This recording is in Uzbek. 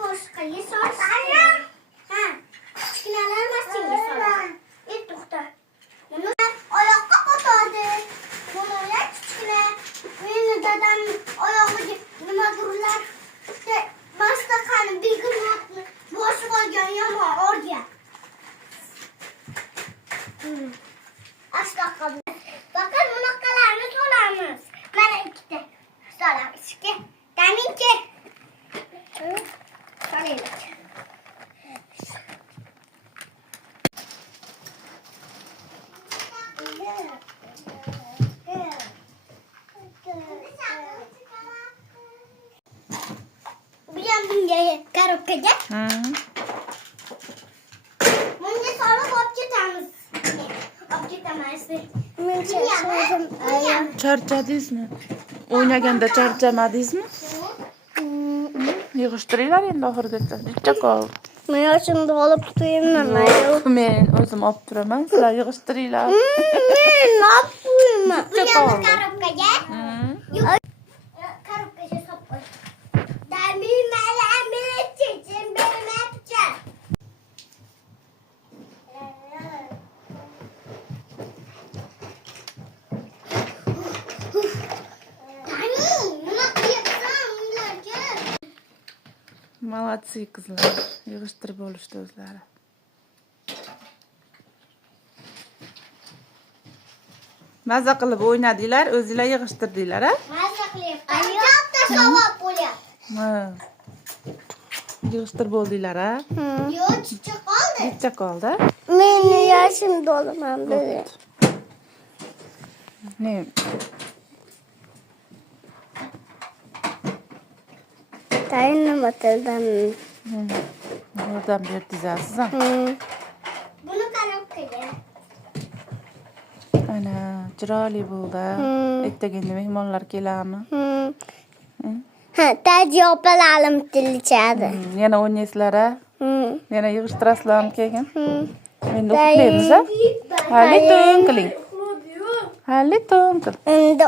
boshqa solish. Ha, kichkinalar mashinga soladi. To'xta. Buni oyoqqa qotadi. Buni kichkina. Meni dadam oyog'iga nimadirlar mastaqani begunotni boshi qolgan yomon o'rgan. Ashtaqa. Faqat bunaqalarni solamiz. Mana ikkita solamiz. Daminki. Solaylik. Bunga korobkaga. Bunga solib olib ketamiz. Olib ketamiz. Charchadingizmi? O'ynaganda charchamadingizmi? Yig'ishtiringlar endi oxirigacha. Necha qoldi? Men yoshimda olib turayman. Men o'zim olib turaman. Sizlar yig'ishtiringlar. Men olib turayman. Bunga korobkaga. Korobkaga solib qo'y. Молодцы qizlar. Yig'ishtirib olishdi o'zlari. Maza qilib o'ynadinglar, o'zingizlar yig'ishtirdinglar, a? Maza qilyapti. Katta savob bo'lyapti. Ha. Yig'ishtirib oldinglar, a? Yo'q, chicha qoldi. Necha qoldi? Meni yoshimda olaman dedi. Ne? Nima tildan? Yordam berdingiz, siz-a? Buni korobkaga. Ana, chiroyli bo'ldi. Ertaga endi mehmonlar keladimi? Ha, Taji opalarim tilchadi. Yana o'ynaysizlar-a? Yana yig'ishtirasizlarmi keyin? Endi uxlaymiz-a? Hali to'ng qiling. Hali to'ng qil. Endi